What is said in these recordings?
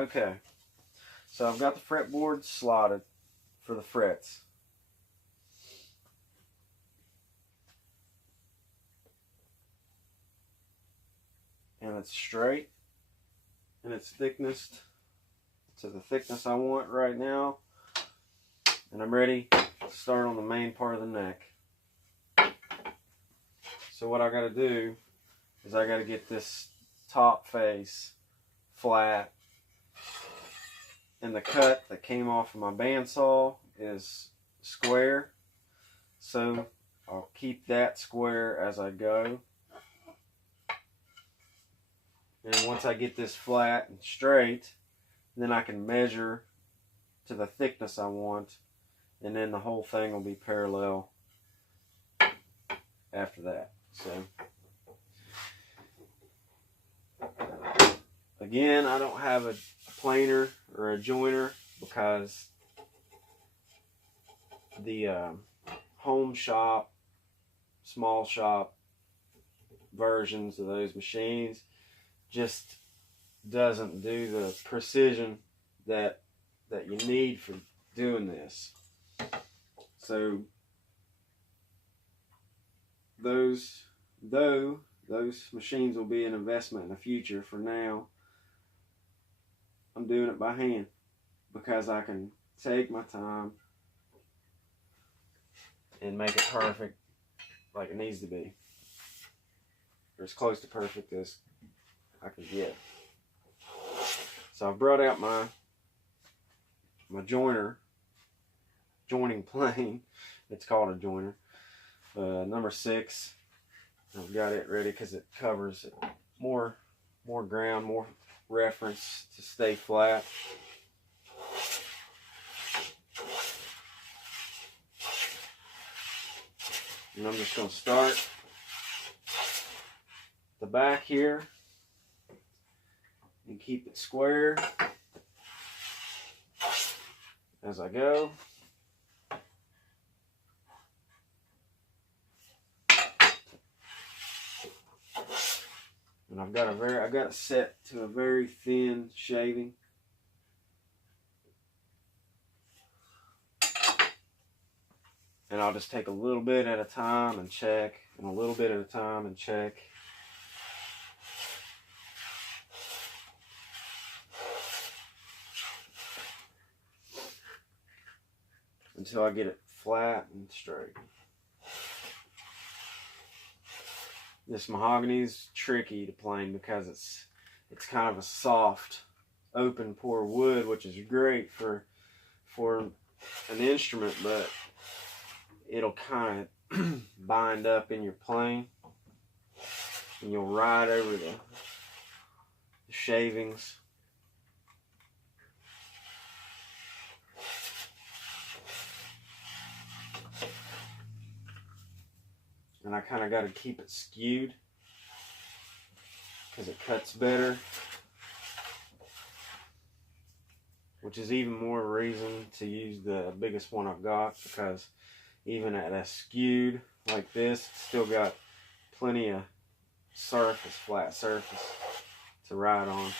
Okay, so I've got the fretboard slotted for the frets. And it's straight, and it's thickness to the thickness I want right now. And I'm ready to start on the main part of the neck. So what I got to do is I got to get this top face flat, and the cut that came off of my bandsaw is square, so I'll keep that square as I go. And once I get this flat and straight, then I can measure to the thickness I want, and then the whole thing will be parallel after that. So again, I don't have a planer or a joiner because the home shop, small shop versions of those machines just doesn't do the precision that you need for doing this. So those machines will be an investment in the future. For now, I'm doing it by hand because I can take my time and make it perfect like it needs to be, or as close to perfect as I can get. So I brought out my joining plane. It's called a joiner, number 6. I've got it ready because it covers more ground, more reference to stay flat. And I'm just going to start the back here and keep it square as I go. And I've got it set to a very thin shaving. And I'll just take a little bit at a time and check, and a little bit at a time and check. Until I get it flat and straight. This mahogany is tricky to plane because it's kind of a soft, open pore wood, which is great for an instrument, but it'll kind of bind up in your plane, and you'll ride over the shavings. And I kind of got to keep it skewed because it cuts better, which is even more reason to use the biggest one I've got, because even at a skewed like this, it's still got plenty of surface, flat surface to ride on.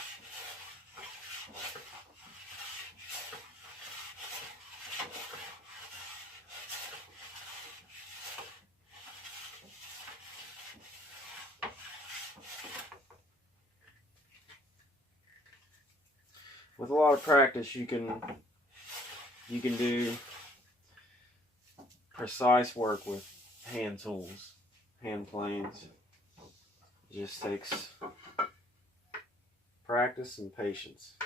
With a lot of practice, you can do precise work with hand tools, hand planes. It just takes practice and patience.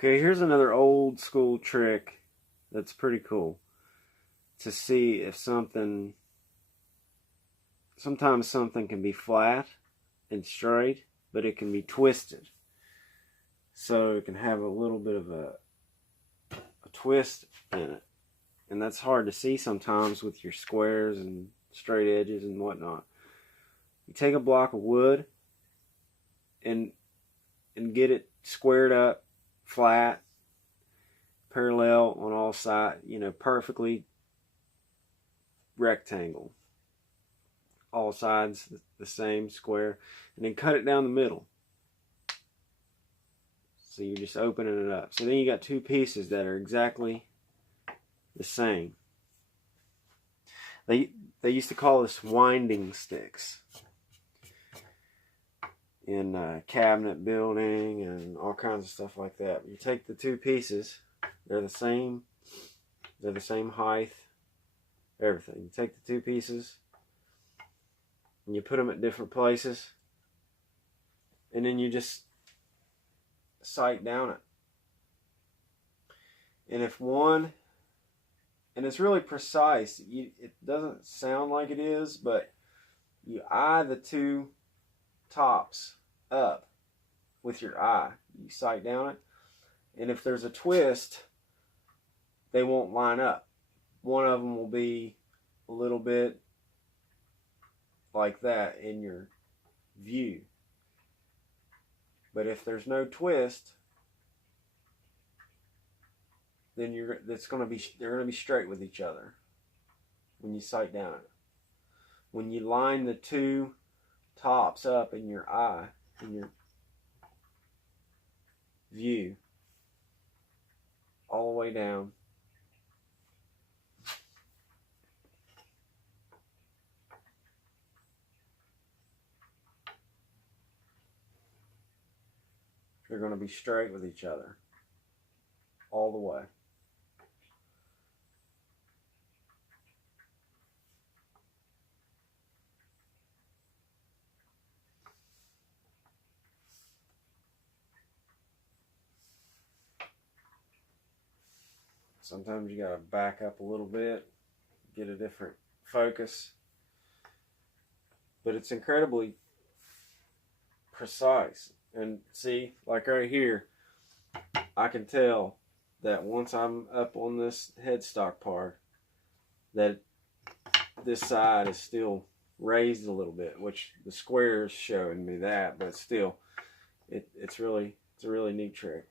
Okay, here's another old school trick that's pretty cool to see if sometimes something can be flat and straight, but it can be twisted. So it can have a little bit of a twist in it. And that's hard to see sometimes with your squares and straight edges and whatnot. You take a block of wood and get it squared up, flat, parallel on all sides, perfectly rectangle. All sides the same square, and then cut it down the middle. So you're just opening it up. So then you got two pieces that are exactly the same. They used to call this winding sticks in cabinet building and all kinds of stuff like that. You take the two pieces, they're the same height, everything. You take the two pieces and you put them at different places, and then you just sight down it. And if one, and it's really precise, it doesn't sound like it is, but you eye the two tops up with your eye. You sight down it, and if there's a twist, they won't line up. One of them will be a little bit like that in your view. But if there's no twist, then they're going to be straight with each other when you sight down it. When you line the two tops up in your eye, in your view, all the way down, they're going to be straight with each other all the way. Sometimes you got to back up a little bit, get a different focus. But it's incredibly precise. And see, like right here, I can tell that once I'm up on this headstock part, that this side is still raised a little bit, which the square is showing me that, but still, it's a really neat trick.